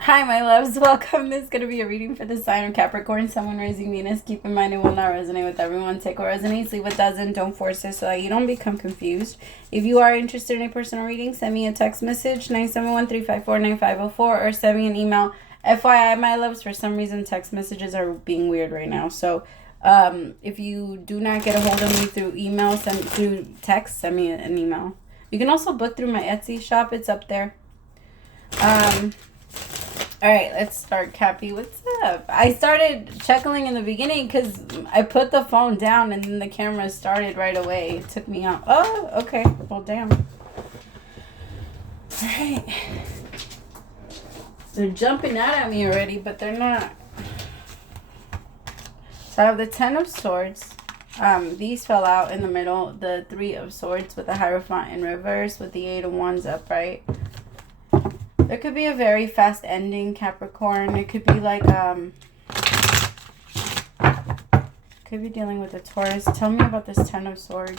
Hi, my loves. Welcome. This is going to be a reading for the sign of Capricorn, someone raising Venus. Keep in mind it will not resonate with everyone. Take what resonates, leave what doesn't. Don't force it so that you don't become confused. If you are interested in a personal reading, send me a text message, 971-354-9504, or send me an email. FYI, my loves, for some reason, text messages are being weird right now. So if you do not get a hold of me through email, through text, send me an email. You can also book through my Etsy shop. It's up there. All right, let's start. Cappy, what's up? I started chuckling in the beginning because I put the phone down and then the camera started right away. It took me out. Oh, okay. Well, damn. All right. They're jumping out at me already, but they're not. So I have the Ten of Swords. These fell out in the middle. The Three of Swords with the Hierophant in reverse with the Eight of Wands upright. There could be a very fast ending, Capricorn. It could be like, could be dealing with a Taurus. Tell me about this Ten of Swords.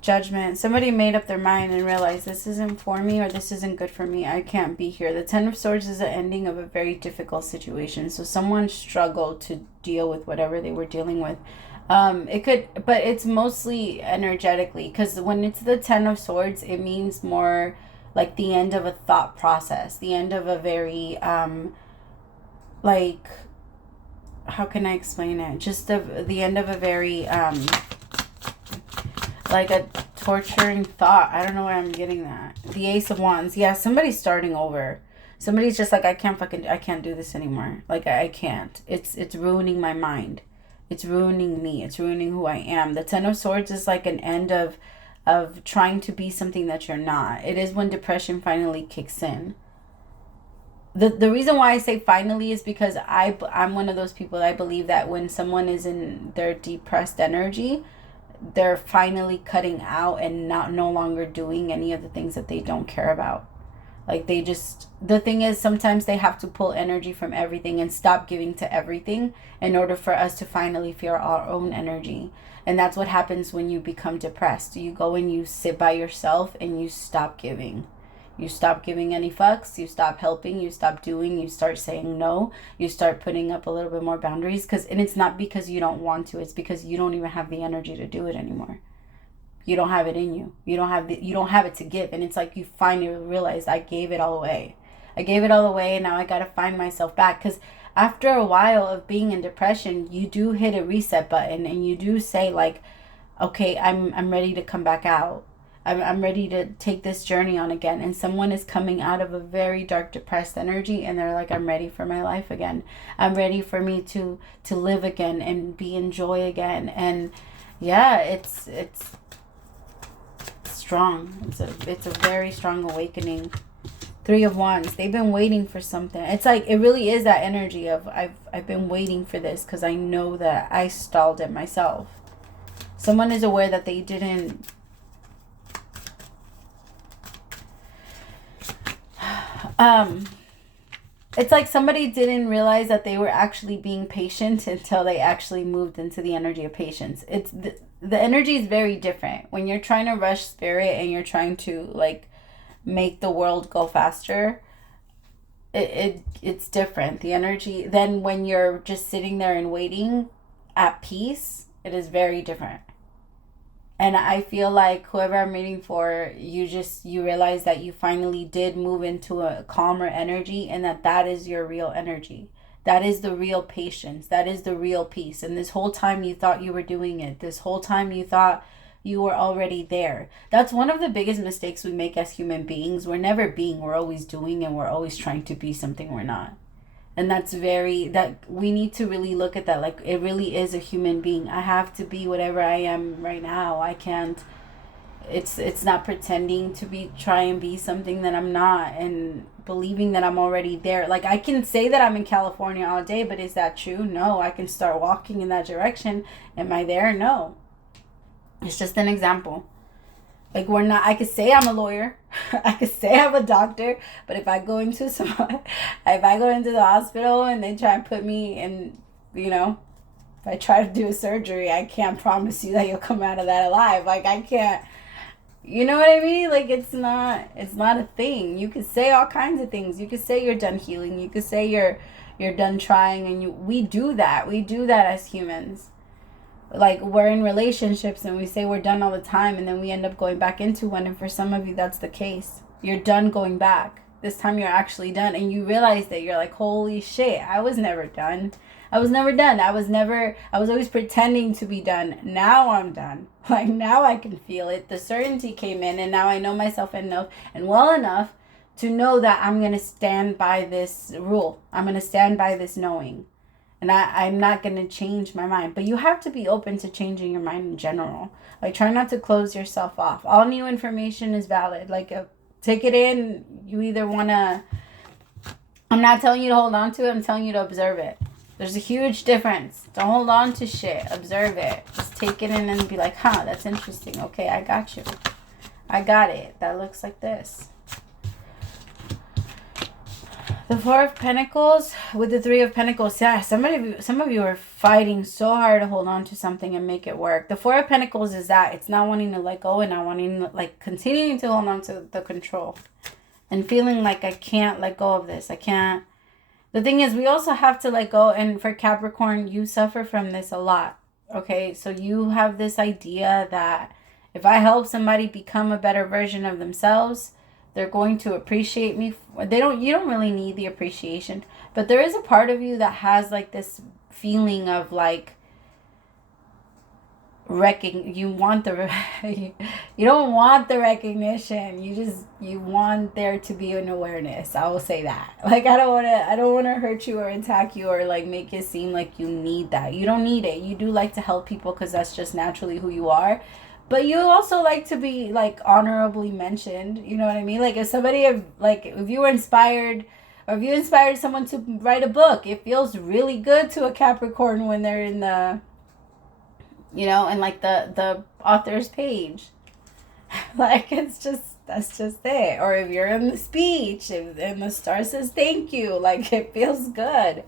Judgment. Somebody made up their mind and realized this isn't for me or this isn't good for me. I can't be here. The Ten of Swords is the ending of a very difficult situation. So someone struggled to deal with whatever they were dealing with. It could, but it's mostly energetically, because when it's the Ten of Swords, it means more like the end of a thought process, the end of a very, like, how can I explain it? Just the end of a very, like a torturing thought. I don't know where I'm getting that. The Ace of Wands. Yeah, somebody's starting over. Somebody's just like, I can't do this anymore. Like, I can't. It's ruining my mind. It's ruining me. It's ruining who I am. The Ten of Swords is like an end of trying to be something that you're not. It is when depression finally kicks in. The reason why I say finally is because I'm one of those people that I believe that when someone is in their depressed energy, they're finally cutting out and no longer doing any of the things that they don't care about. Like the thing is, sometimes they have to pull energy from everything and stop giving to everything in order for us to finally feel our own energy. And that's what happens when you become depressed. You go and you sit by yourself and you stop giving. You stop giving any fucks. You stop helping. You stop doing. You start saying no. You start putting up a little bit more boundaries. And it's not because you don't want to. It's because you don't even have the energy to do it anymore. You don't have it in you. You don't have it to give. And it's like you finally realize I gave it all away. I gave it all away and now I got to find myself back. Because after a while of being in depression, you do hit a reset button and you do say like, okay, I'm ready to come back out. I'm ready to take this journey on again. And someone is coming out of a very dark, depressed energy and they're like, I'm ready for my life again. I'm ready for me to live again and be in joy again. And yeah, it's strong. It's a very strong awakening. Three of Wands. They've been waiting for something. It's like it really is that energy of I've been waiting for this because I know that I stalled it myself. Someone is aware that they didn't it's like somebody didn't realize that they were actually being patient until they actually moved into the energy of patience. It's the energy is very different. When you're trying to rush spirit and you're trying to like make the world go faster, it's different. The energy, then when you're just sitting there and waiting at peace, it is very different. And I feel like whoever I'm reading for, you realize that you finally did move into a calmer energy and that is your real energy. That is the real patience. That is the real peace. And this whole time you thought you were doing it. This whole time you thought you were already there. That's one of the biggest mistakes we make as human beings. We're never being. We're always doing and we're always trying to be something we're not. And that we need to really look at that. Like it really is a human being. I have to be whatever I am right now. I can't. It's not pretending to try and be something that I'm not and believing that I'm already there. Like I can say that I'm in California all day, but is that true? No. I can start walking in that direction. Am I there? No. It's just an example. Like we're not, I could say I'm a lawyer. I could say I'm a doctor, but if I go into the hospital and they try and put me in, if I try to do a surgery, I can't promise you that you'll come out of that alive. Like I can't, You know what I mean? Like, it's not a thing. You could say all kinds of things. You could say you're done healing. You could say you're done trying, and we do that. We do that as humans. Like, we're in relationships and we say we're done all the time, and then we end up going back into one. And for some of you, that's the case. You're done going back. This time you're actually done, and you realize that you're like, holy shit, I was never done. I was never done. I was always pretending to be done. Now I'm done. Like, now I can feel it. The certainty came in, and now I know myself enough and well enough to know that I'm going to stand by this rule. I'm going to stand by this knowing. And I'm not going to change my mind. But you have to be open to changing your mind in general. Like, try not to close yourself off. All new information is valid. Like, take it in. You either want to... I'm not telling you to hold on to it. I'm telling you to observe it. There's a huge difference. Don't hold on to shit. Observe it. Just take it in and be like, huh, that's interesting. Okay, I got you. I got it. That looks like this. The Four of Pentacles with the Three of Pentacles. Yeah, some of you are fighting so hard to hold on to something and make it work. The Four of Pentacles is that it's not wanting to let go and not wanting to, like, continuing to hold on to the control and feeling like I can't let go of this. I can't. The thing is, we also have to let go. And for Capricorn, you suffer from this a lot. Okay, so you have this idea that if I help somebody become a better version of themselves, they're going to appreciate me. You don't really need the appreciation, but there is a part of you that has like this feeling of like you want the you don't want the recognition. You want there to be an awareness. I will say that. Like, I don't want to hurt you or attack you or like make it seem like you need that. You don't need it. You do like to help people because that's just naturally who you are. But you also like to be like honorably mentioned. You know what I mean? Like, if you were inspired, or if you inspired someone to write a book, it feels really good to a Capricorn when they're in the, and like the author's page. Like, that's just it. Or if you're in the speech and the star says thank you, like, it feels good.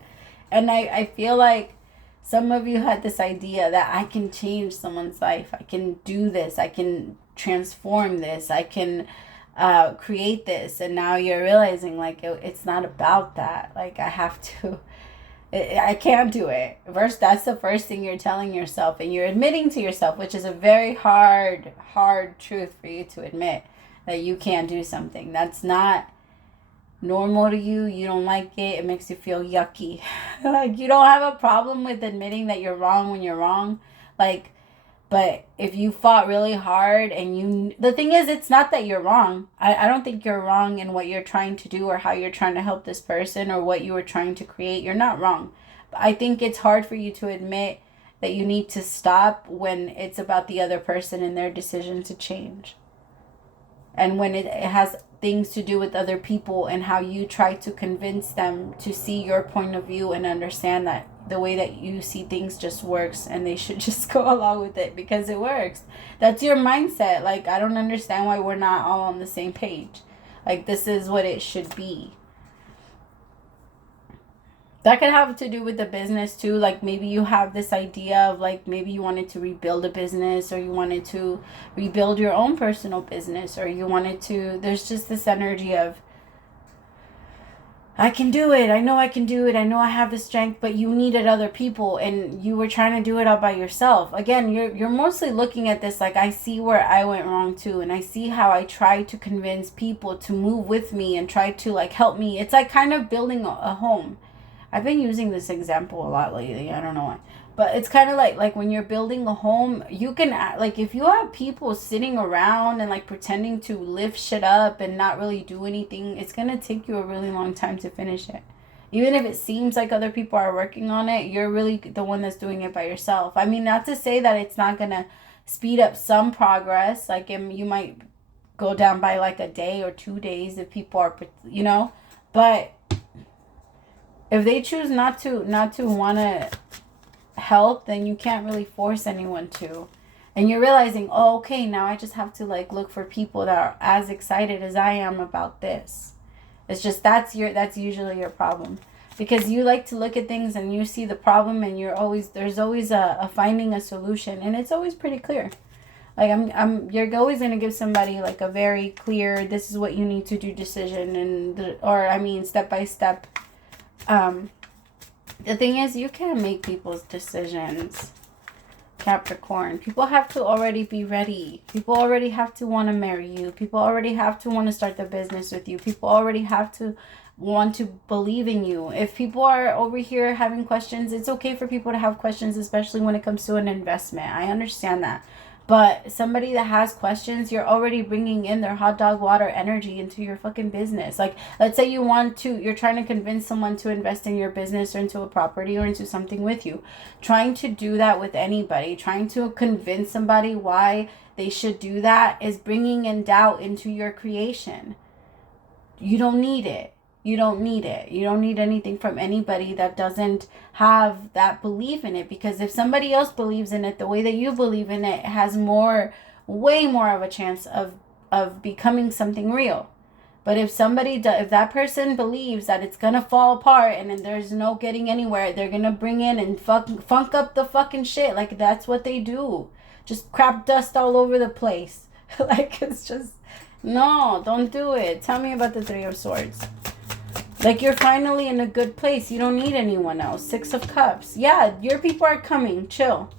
And I feel like some of you had this idea that I can change someone's life. I can do this. I can transform this. I can create this. And now you're realizing, like, it's not about that. Like, I can't do it. First, that's the first thing you're telling yourself. And you're admitting to yourself, which is a very hard truth for you to admit, that you can't do something. That's not normal to you. You don't like it. It makes you feel yucky. Like, you don't have a problem with admitting that you're wrong when you're wrong. Like, but if you fought really hard and the thing is, it's not that you're wrong. I don't think you're wrong in what you're trying to do or how you're trying to help this person or what you were trying to create. You're not wrong. But I think it's hard for you to admit that you need to stop when it's about the other person and their decision to change. And when it has things to do with other people and how you try to convince them to see your point of view and understand that the way that you see things just works and they should just go along with it because it works. That's your mindset. Like, I don't understand why we're not all on the same page. Like, this is what it should be. That could have to do with the business too. Like, maybe you have this idea of like, maybe you wanted to rebuild a business, or you wanted to rebuild your own personal business, or you wanted to, there's just this energy of, I can do it. I know I can do it. I know I have the strength, but you needed other people and you were trying to do it all by yourself. Again, you're mostly looking at this like, I see where I went wrong too. And I see how I tried to convince people to move with me and try to like help me. It's like kind of building a home. I've been using this example a lot lately. I don't know why. But it's kind of like when you're building a home, you can, like, if you have people sitting around and like pretending to lift shit up and not really do anything, it's going to take you a really long time to finish it. Even if it seems like other people are working on it, you're really the one that's doing it by yourself. I mean, not to say that it's not going to speed up some progress. Like, you might go down by like a day or 2 days if people are, but if they choose not to want to help, then you can't really force anyone to. And you're realizing, oh, okay, now I just have to like look for people that are as excited as I am about this. It's just that's usually your problem, because you like to look at things and you see the problem and there's always a finding a solution, and it's always pretty clear. Like you're always going to give somebody like a very clear, this is what you need to do decision, and step by step. The thing is, you can't make people's decisions, Capricorn. People have to already be ready. People already have to want to marry you. People already have to want to start the business with you. People already have to want to believe in you. If people are over here having questions, it's okay for people to have questions, especially when it comes to an investment. I understand that. But somebody that has questions, you're already bringing in their hot dog water energy into your fucking business. Like, let's say you're trying to convince someone to invest in your business or into a property or into something with you. Trying to do that with anybody, trying to convince somebody why they should do that is bringing in doubt into your creation. You don't need it. You don't need it. You don't need anything from anybody that doesn't have that belief in it. Because if somebody else believes in it the way that you believe in it, has way more of a chance of becoming something real. But if that person believes that it's gonna fall apart and then there's no getting anywhere, they're gonna bring in and funk up the fucking shit. Like, that's what they do. Just crap dust all over the place. Like, it's just, no, don't do it. Tell me about the Three of Swords. Like, you're finally in a good place. You don't need anyone else. Six of Cups. Yeah, your people are coming. Chill.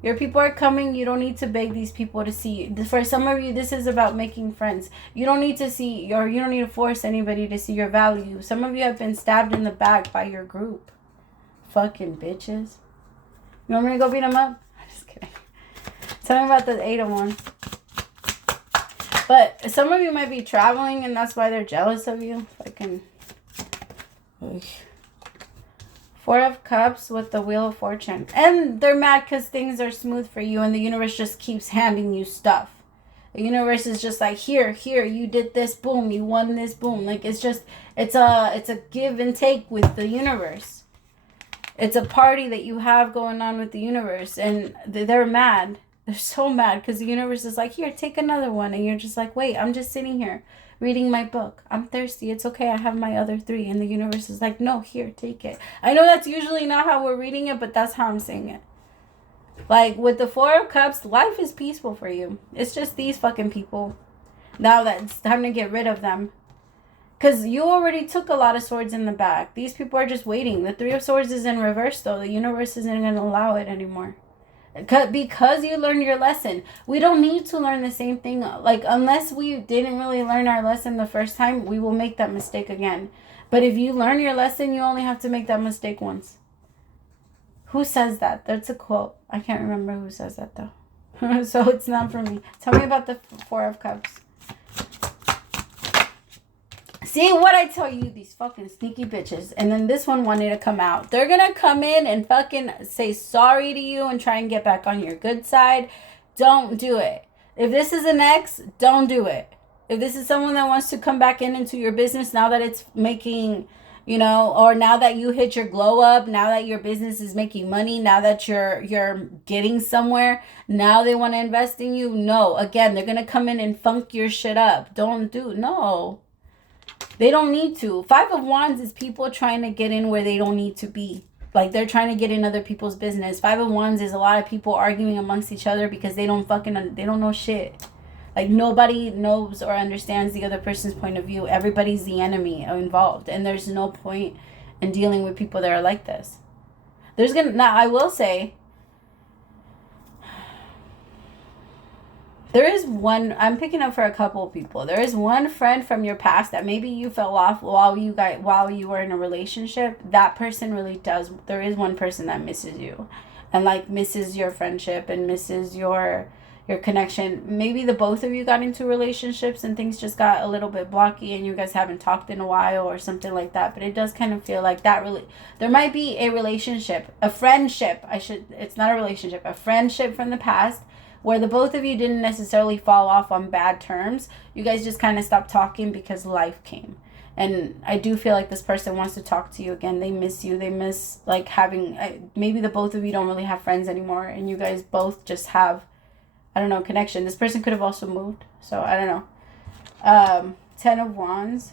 Your people are coming. You don't need to beg these people to see you. For some of you, this is about making friends. You don't need to see, or you don't need to force anybody to see your value. Some of you have been stabbed in the back by your group. Fucking bitches. You want me to go beat them up? I'm just kidding. Tell me about the Eight of Wands. But some of you might be traveling and that's why they're jealous of you. Fucking... Four of Cups with the Wheel of Fortune. And they're mad because things are smooth for you and the universe just keeps handing you stuff. The universe is just like, here, you did this, boom, you won this, boom. Like, it's a give and take with the universe. It's a party that you have going on with the universe, and they're mad. They're so mad because the universe is like, here, take another one. And you're just like, wait, I'm just sitting here reading my book. I'm thirsty. It's okay. I have my other three. And the universe is like, no, here, take it. I know that's usually not how we're reading it, but that's how I'm saying it. Like, with the Four of Cups, life is peaceful for you. It's just these fucking people. Now that it's time to get rid of them. Because you already took a lot of swords in the back. These people are just waiting. The Three of Swords is in reverse, though. The universe isn't going to allow it anymore. Because you learned your lesson. We don't need to learn the same thing. Like, unless we didn't really learn our lesson the first time, we will make that mistake again. But if you learn your lesson, you only have to make that mistake once. Who says that? That's a quote. I can't remember who says that, though. So it's not for me. Tell me about the Four of Cups. See what I tell you, these fucking sneaky bitches. And then this one wanted to come out. They're going to come in and fucking say sorry to you and try and get back on your good side. Don't do it. If this is an ex, don't do it. If this is someone that wants to come back into your business now that it's making, or now that you hit your glow up, now that your business is making money, now that you're getting somewhere, now they want to invest in you. No, again, they're going to come in and funk your shit up. No. They don't need to. Five of Wands is people trying to get in where they don't need to be. Like, they're trying to get in other people's business. Five of Wands is a lot of people arguing amongst each other because they don't know shit. Like, nobody knows or understands the other person's point of view. Everybody's the enemy involved. And there's no point in dealing with people that are like this. Now, I will say, there is one, I'm picking up for a couple of people. There is one friend from your past that maybe you fell off while you were in a relationship. That person really does. There is one person that misses you and like misses your friendship and misses your connection. Maybe the both of you got into relationships and things just got a little bit blocky and you guys haven't talked in a while or something like that. But it does kind of feel like there might be a relationship, a friendship. It's not a relationship, a friendship from the past, where the both of you didn't necessarily fall off on bad terms. You guys just kind of stopped talking because life came. And I do feel like this person wants to talk to you again. They miss you. They miss like having, maybe the both of you don't really have friends anymore. And you guys both just have, I don't know, connection. This person could have also moved. So I don't know. 10 of Wands.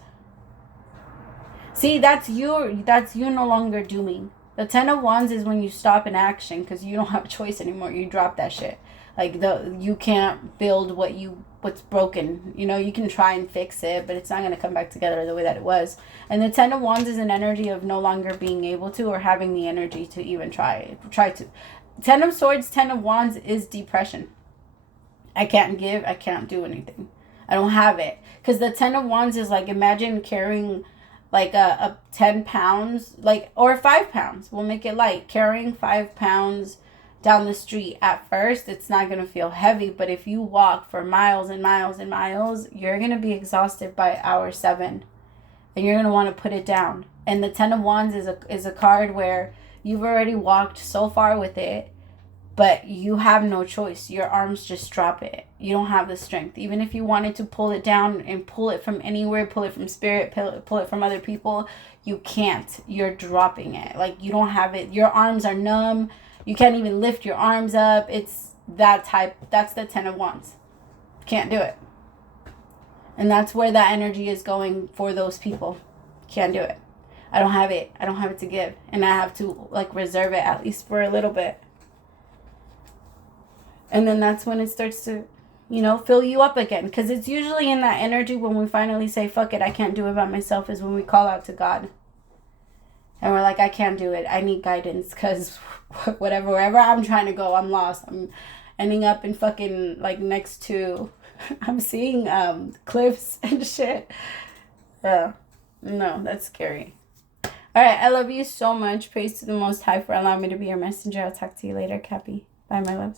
See, that's you no longer dooming. The Ten of Wands is when you stop in action because you don't have a choice anymore. You drop that shit. Like, you can't build what's broken. You know, you can try and fix it, but it's not going to come back together the way that it was. And the Ten of Wands is an energy of no longer being able to or having the energy to even try to. Ten of Swords, Ten of Wands is depression. I can't give, I can't do anything. I don't have it. Because the Ten of Wands is like, imagine carrying like a 10 pounds, like, or 5 pounds. We'll make it light. Carrying 5 pounds down the street. At first, it's not going to feel heavy, but if you walk for miles and miles and miles, you're going to be exhausted by hour 7. And you're going to want to put it down. And the Ten of Wands is a card where you've already walked so far with it, but you have no choice. Your arms just drop it. You don't have the strength. Even if you wanted to pull it down and pull it from anywhere, pull it from spirit, pull it from other people, you can't. You're dropping it. Like, you don't have it. Your arms are numb. You can't even lift your arms up. It's that type. That's the Ten of Wands. Can't do it. And that's where that energy is going for those people. Can't do it. I don't have it. I don't have it to give. And I have to, like, reserve it at least for a little bit. And then that's when it starts to, you know, fill you up again. Because it's usually in that energy when we finally say, fuck it, I can't do it by myself, is when we call out to God. And we're like, I can't do it. I need guidance because wherever I'm trying to go, I'm lost. I'm ending up in fucking, like, next to, I'm seeing cliffs and shit. No, that's scary. All right, I love you so much. Praise to the Most High for allowing me to be your messenger. I'll talk to you later, Cappy. Bye, my love.